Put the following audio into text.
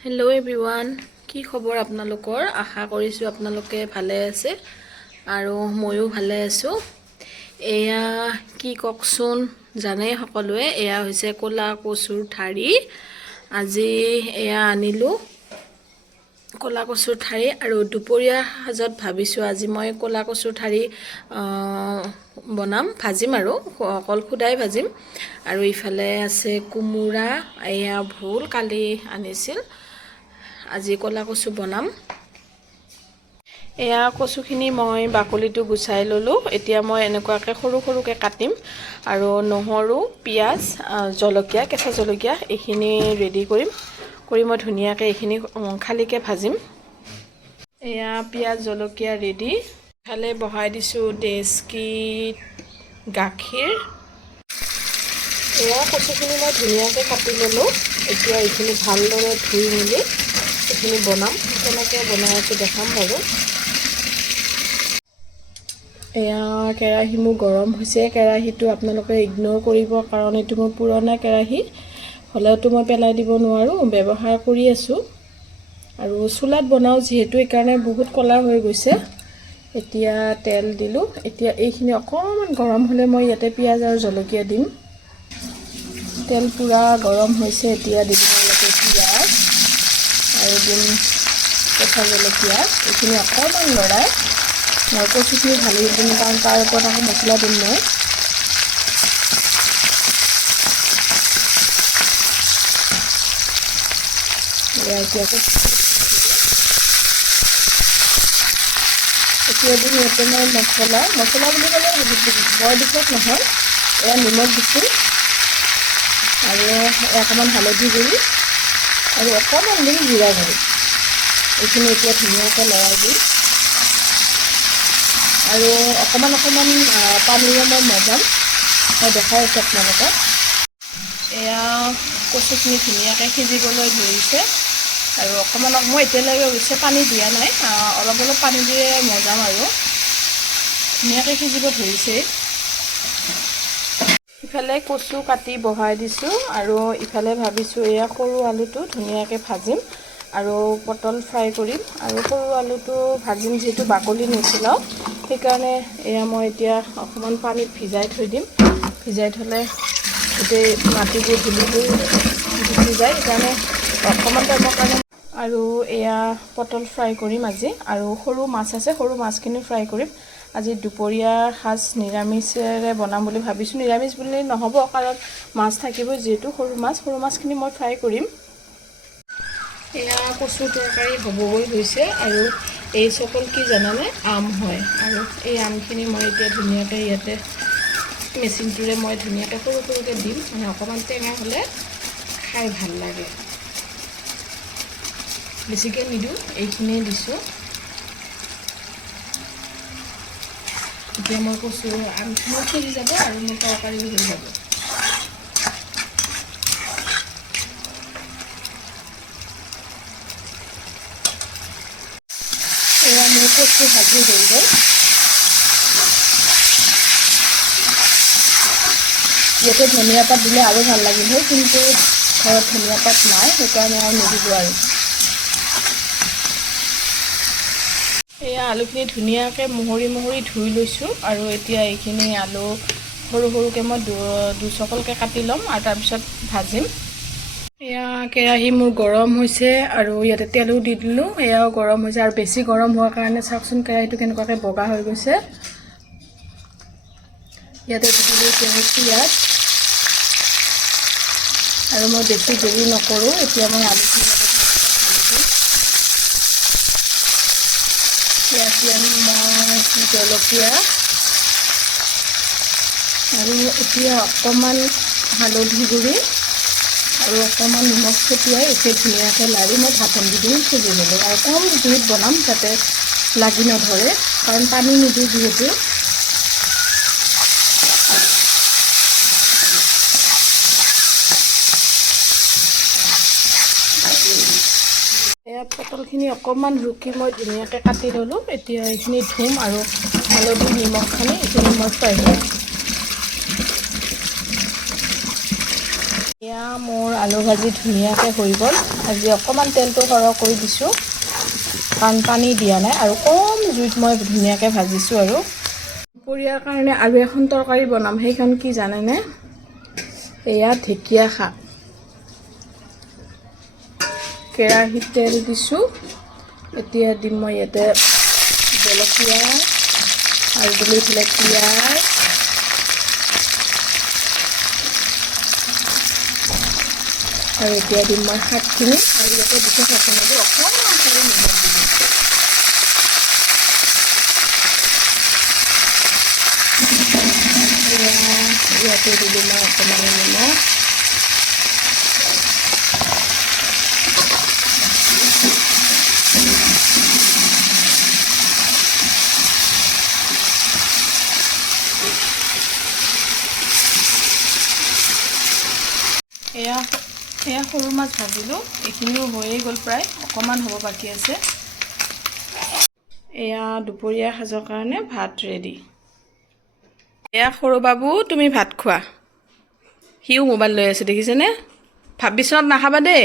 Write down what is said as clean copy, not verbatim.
Hello' everyone, কি খবৰ আপোনালোকৰ? আশা কৰিছোঁ আপোনালোকে ভালে আছে আৰু ময়ো ভালে আছোঁ। এয়া কি কওকচোন, জানেই সকলোৱে, এয়া হৈছে ক'লা কচুৰ ঠাৰি। আজি এয়া আনিলোঁ ক'লা কচুৰ ঠাৰি, আৰু দুপৰীয়া সাজত ভাবিছোঁ আজি মই ক'লা কচুৰ ঠাৰি বনাম, ভাজিম আৰু অকল খুদাই ভাজিম। আৰু ইফালে আছে কোমোৰা, এয়া ভোল কালি আনিছিল, আজি ক'লা কচু বনাম। এয়া কচুখিনি মই বাকলিটো গুচাই ল'লোঁ। এতিয়া মই এনেকুৱাকৈ সৰু সৰুকৈ কাটিম, আৰু নহৰু, পিঁয়াজ, জলকীয়া, কেঁচা জলকীয়া এইখিনি ৰেডি কৰি মই ধুনীয়াকৈ এইখিনি খালীকৈ ভাজিম। এয়া পিঁয়াজ জলকীয়া ৰেডি। ইফালে বহাই দিছোঁ ডেচকিত গাখীৰ। এয়া কচুখিনি মই ধুনীয়াকৈ কাটি ল'লোঁ। এতিয়া এইখিনি ভালদৰে ধুই মেলি এইখিনি বনাম, কেনেকৈ বনাই আছোঁ দেখাম বাৰু। এয়া কেৰাহী মোৰ গৰম হৈছে। কেৰাহীটো আপোনালোকে ইগন'ৰ কৰিব, কাৰণ এইটো মোৰ পুৰণা কেৰাহী, হ'লেওতো মই পেলাই দিব নোৱাৰোঁ, ব্যৱহাৰ কৰি আছোঁ। আৰু চুলাত বনাওঁ যিহেতু, এইকাৰণে বহুত ক'লা হৈ গৈছে। এতিয়া তেল দিলোঁ। এতিয়া এইখিনি অকণমান গৰম হ'লে মই ইয়াতে পিঁয়াজ আৰু জলকীয়া দিম। তেল পূৰা গৰম হৈছে। এতিয়া দিম ইয়াতে পিঁয়াজ আৰু দিম কেঁচা জলকীয়া। এইখিনি অকণমান লৰাই মই কচুখিনি ঢালি দিম, কাৰণ তাৰ ওপৰত আকৌ মছলা দিম মই। এতিয়া দিম ইয়াতে মই মছলা বুলি ক'লে বৰ বিশেষ নহয়। এয়া নিমখ দিছোঁ, আৰু অকণমান হালধি গুড়ি, আৰু অকণমান দিম জিৰা গুড়ি। এইখিনি এতিয়া ধুনীয়াকৈ লৰাই দিম, আৰু অকণমান পানীৰে মই মজাম, মই দেখাই আছোঁ আপোনালোকক। এয়া কচুখিনি ধুনীয়াকৈ সিজিবলৈ ধৰিছে, আৰু অকণমান মই এতিয়ালৈকে অৱশ্যে পানী দিয়া নাই, অলপ পানী দিয়ে মজাম, আৰু ধুনীয়াকৈ সিজিব ধৰিছে। ইফালে কচু কাটি বহাই দিছোঁ, আৰু ইফালে ভাবিছোঁ এয়া সৰু আলুটো ধুনীয়াকৈ ভাজিম আৰু পটল ফ্ৰাই কৰিম। আৰু সৰু আলুটো ভাজিম যিহেতু বাকলি নচলাওঁ, সেইকাৰণে এয়া মই এতিয়া অকণমান পানীত ভিজাই থৈ দিম। ভিজাই থ'লে গোটেই মাটিবোৰ ধূলিবোৰ গুচি যায়, সেইকাৰণে অকণমান টাইমৰ কাৰণে। আৰু এয়া পটল ফ্ৰাই কৰিম আজি, আৰু সৰু মাছ আছে, সৰু মাছখিনি ফ্ৰাই কৰিম। আজি দুপৰীয়া সাজ নিৰামিষেৰে বনাম বুলি ভাবিছোঁ। নিৰামিষ বুলি নহ'ব, কাৰণ মাছ থাকিব যিহেতু, সৰু মাছখিনি মই ফ্ৰাই কৰিম। এয়া কচু তৰকাৰী হ'বগৈ হৈছে, আৰু এই চকল কি জানানে, আম হয়। আৰু এই আমখিনি মই এতিয়া ধুনীয়াকৈ ইয়াতে মেচিনটোৰে মই ধুনীয়াকৈ সৰু সৰুকৈ দিম, মানে অকণমান টেঙা হ'লে খাই ভাল লাগে। বেছিকৈ নিদিওঁ, এইখিনিয়ে দিছোঁ। এতিয়া মই কচু আমখিনিও সিজি যাব, আৰু মোৰ তৰকাৰীও হৈ যাব। এয়া মোৰ কচু ভাজি হৈ গ'ল। ইয়াতে ধনিয়া পাত দিলে আৰু ভাল লাগিল হয়, কিন্তু ঘৰত ধনিয়া পাত নাই, সেইকাৰণে আৰু নিদিলোঁ আৰু। এয়া আলুখিনি ধুনীয়াকৈ মোহৰি ধুই লৈছোঁ, আৰু এতিয়া এইখিনি আলু সৰু সৰুকৈ মই দুচকলকৈ কাটি ল'ম, আৰু তাৰপিছত ভাজিম। এয়া কেৰাহী মোৰ গৰম হৈছে, আৰু ইয়াতে তেলো দি দিলোঁ, এয়াও গৰম হৈছে, আৰু বেছি গৰম হোৱাৰ কাৰণে চাওকচোন কেৰাহীটো কেনেকুৱাকৈ বগা হৈ গৈছে। ইয়াতে দি দিলোঁ পিঁয়াজ, আৰু মই বেছি দেৰি নকৰোঁ। এতিয়া মই আলুখিনি ইয়াতে পিঁয়াজ দিয়াম, মই জলকীয়া, আৰু এতিয়া অকণমান হালধি গুড়ি আৰু অকণমান নিমখ ছটিয়াই একে ধুনীয়াকৈ লাৰি মই ঢাকন দি দিম সিজিবলৈ। আৰু কম জুইত বনাম যাতে লাগি নধৰে, কাৰণ পানী নিদিওঁ যিহেতু। এয়া পটলখিনি অকণমান ৰুকি মই ধুনীয়াকৈ কাটি ল'লোঁ। এতিয়া এইখিনি ধুম, আৰু হালধি নিমখ সানি এইখিনি মই ফ্ৰাই কৰিম। এয়া মোৰ আলু ভাজি ধুনীয়াকৈ হৈ গ'ল। আজি অকণমান তেলটো সৰহ কৰি দিছোঁ, কাৰণ পানী দিয়া নাই, আৰু কম জুইত মই ধুনীয়াকৈ ভাজিছোঁ। আৰু দুপৰীয়াৰ কাৰণে আৰু এখন তৰকাৰী বনাম, সেইখন কি জানেনে? এয়া ঢেকীয়া শাক। কেৰাহীত তেল দিছোঁ, এতিয়া দিম মই ইয়াতে জলকীয়া আৰু দিলোঁ এইফালে পিঁয়াজ, আৰু এতিয়া দিম মই শাকখিনি, আৰু ইয়াতে বিশেষ একো নিদিওঁ, অকণমান খালি নিমখ দি দিম। ইয়াতে দিলোঁ মই অকণমান নিমখ, এয়া সৰু মাছ ভাজিলোঁ, এইখিনিও হৈয়ে গ'ল প্ৰায়, অকণমান হ'ব বাকী আছে। এয়া দুপৰীয়া সাজৰ কাৰণে ভাত ৰেডি। এয়া সৰু বাবু, তুমি ভাত খোৱা। সিও মোবাইল লৈ আছে দেখিছেনে? বিচনাত নাখাবা দেই।